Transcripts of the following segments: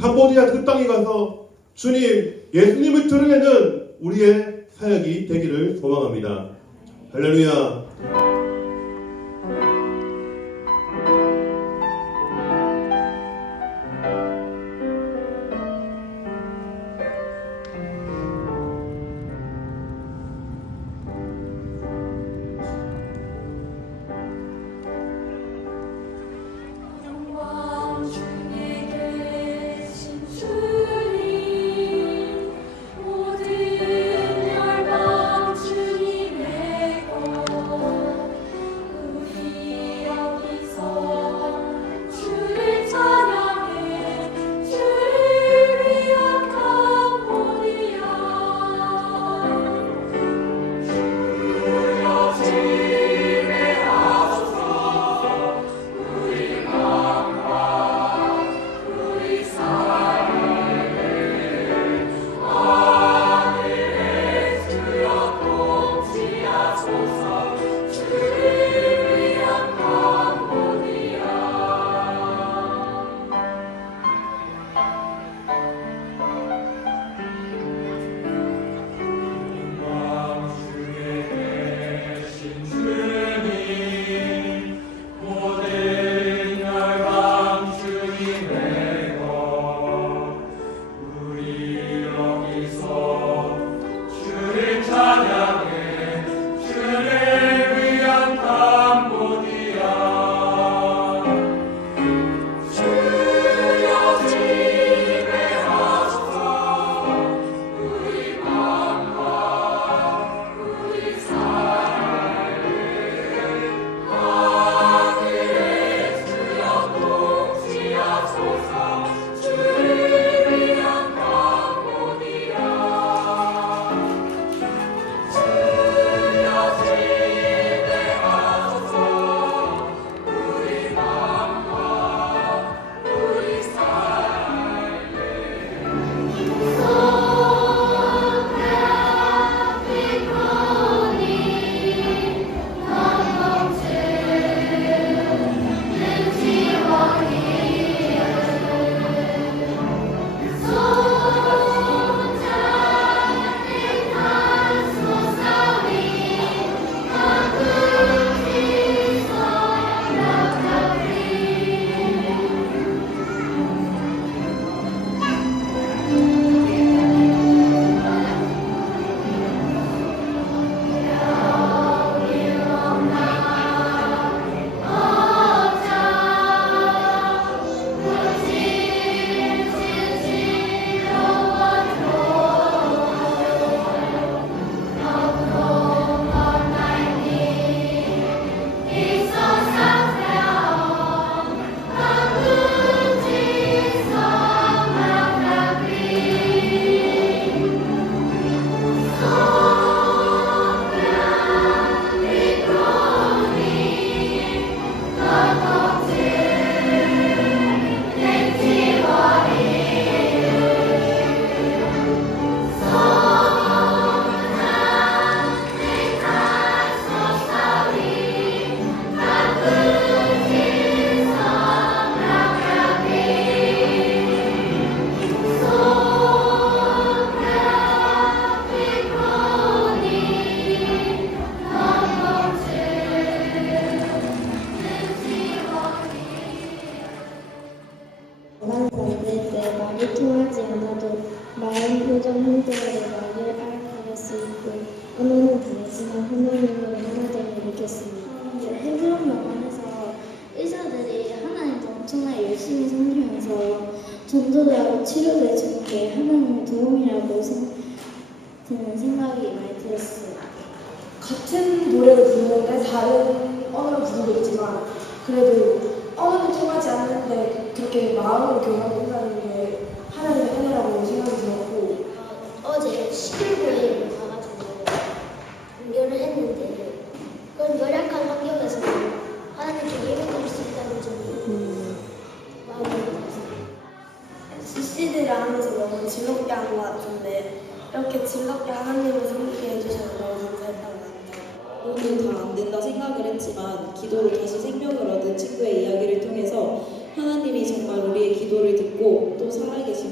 캄보디아 그 땅에 가서 주님 예수님을 드러내는 우리의 사역이 되기를 소망합니다. 할렐루야. 말을 만들 때 말이 통하지 않아도 마음, 표정, 행동으로 말을 알아갈 수 있고 언어는 다르지만 하나님으로 하나됨을 느꼈습니다. 헤브론 병원에서 의사들이 하나님께 엄청나게 열심히 섬기면서 전도를 하고 치료도 해주는 게 하나님의 도움이라고 생, 드는 생각이 많이 들었어요. 같은 노래를 부르는데 다른 언어를 부르고 있지만 그래도 언어는 통하지 않는데 그렇게 마음으로 교감된다는 게 하나님의 은혜라고 생각이 들었고 어제 시골에 가가지고 연결을 했는데 그런 열악한 환경에서 하나님께 예배드릴 수 있다는 점이 마음이 들었어요. CC들을 하면서 너무 즐겁게 한 것 같은데 이렇게 즐겁게 하나님을 섬기게 해주셔서 너무 감사했던 것 같아요. 오늘 다 안 된다 생각을 했지만 기도로 다시 생명을 얻은 친구의 이야기를 통해서 하나님이 정말 우리의 기도를 듣고 또 살아계신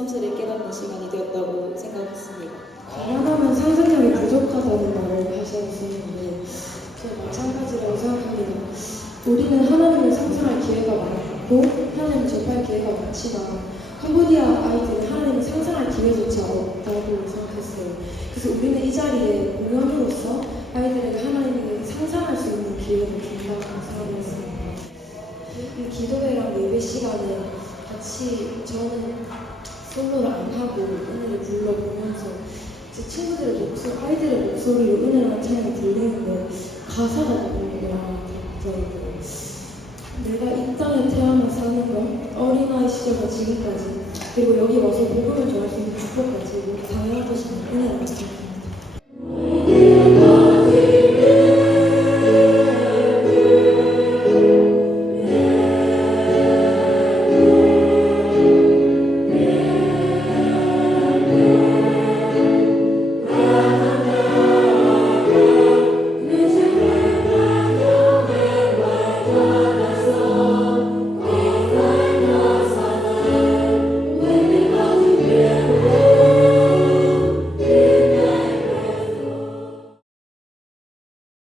성취를 깨닫는 시간이 되었다고 생각했습니다. 가난하면 상상력이 부족하다는 말을 하셨었는데 저 마찬가지라고 생각합니다. 우리는 하나님을 상상할 기회가 많고 하나님을 접할 기회가 많지만 캄보디아 아이들은 하나님을 상상할 기회조차 없다고 생각했어요. 그래서 우리는 이 자리에 공연으로서 아이들에게 하나님을 상상할 수 있는 기회를 준다고 생각했습니다. 이 기도회랑 예배 시간에 같이 저는 솔로를 안 하고 은혜를 불러보면서 제 친구들의 목소리, 아이들의 목소리로 은혜라는 찬양이 들리는데 가사가 너무 와닿더라고요. 내가 이 땅에 태어나 사는 것, 어린아이 시절과 지금까지, 그리고 여기 와서 복음을 전할